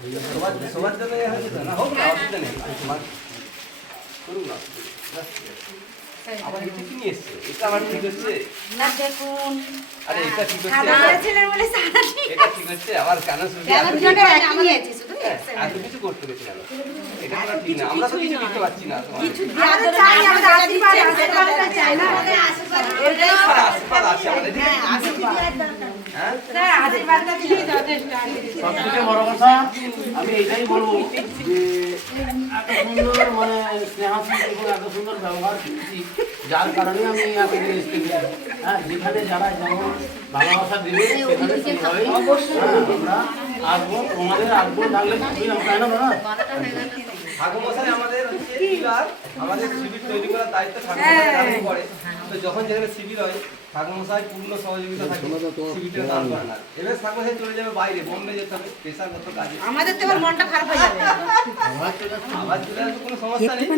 সবার জন্য হয়েছে তো না, হোক না, অসুবিধা নেই, করুন না। আবার এটা কি নিয়ে এসছে? এটা আবার ঠিক হচ্ছে? না দেখুন আরে এটা ঠিক হচ্ছে? আমার ছেলের বলে সারা এটা ঠিক হচ্ছে? আবার কেন শুধু কেন এত দুজনে কিছু- একই নিয়েছি শুধু এত কিছু করতে গেছে কেন? এটা তো ঠিক না, আমরা তো কিছু দিতে পারছি না তোমার। কিছু দেওয়ার চাই আমরা আশীর্বাদ আশীর্বাদটা চাই না আমাদের আশীর্বাদ এটাই আর আশীর্বাদ আছে আমাদের, ঠিক আছে? হ্যাঁ? স্যার আশীর্বাদটা দিলেই যথেষ্ট সবথেকে বড় কথা আমি এইটাই বলবো যে এত সুন্দর মানে স্নেহাশীল এবং এত সুন্দর ব্যবহার পেয়েছি, যার কারণে আমি এত জিনিস পেয়েছি। হ্যাঁ, যেখানে যারা যেমন ভালোবাসা দিবে সেখানে সেইভাবেই আমরা আসবো, তোমাদের আসবো থাকলে খুবই তাই না দাদা? ঠাকুরমশাই আমাদের হচ্ছে পিলার, আমাদের শিবির তৈরি করার দায়িত্ব ঠাকুরমশাই ধারণ করে। তো যখন যেখানে শিবির হয় ঠাকুরমশাই পূর্ণ সহযোগিতা থাকে শিবিরটা দান করেন না। এবার ঠাকুরমশাই চলে যাবে বাইরে, বোম্বে যেতে হবে পেশাগত কাজে। আমাদের তো এবার মনটা খারাপ হয়ে যাবে আবার চলে আসবে, কোনো সমস্যা নেই।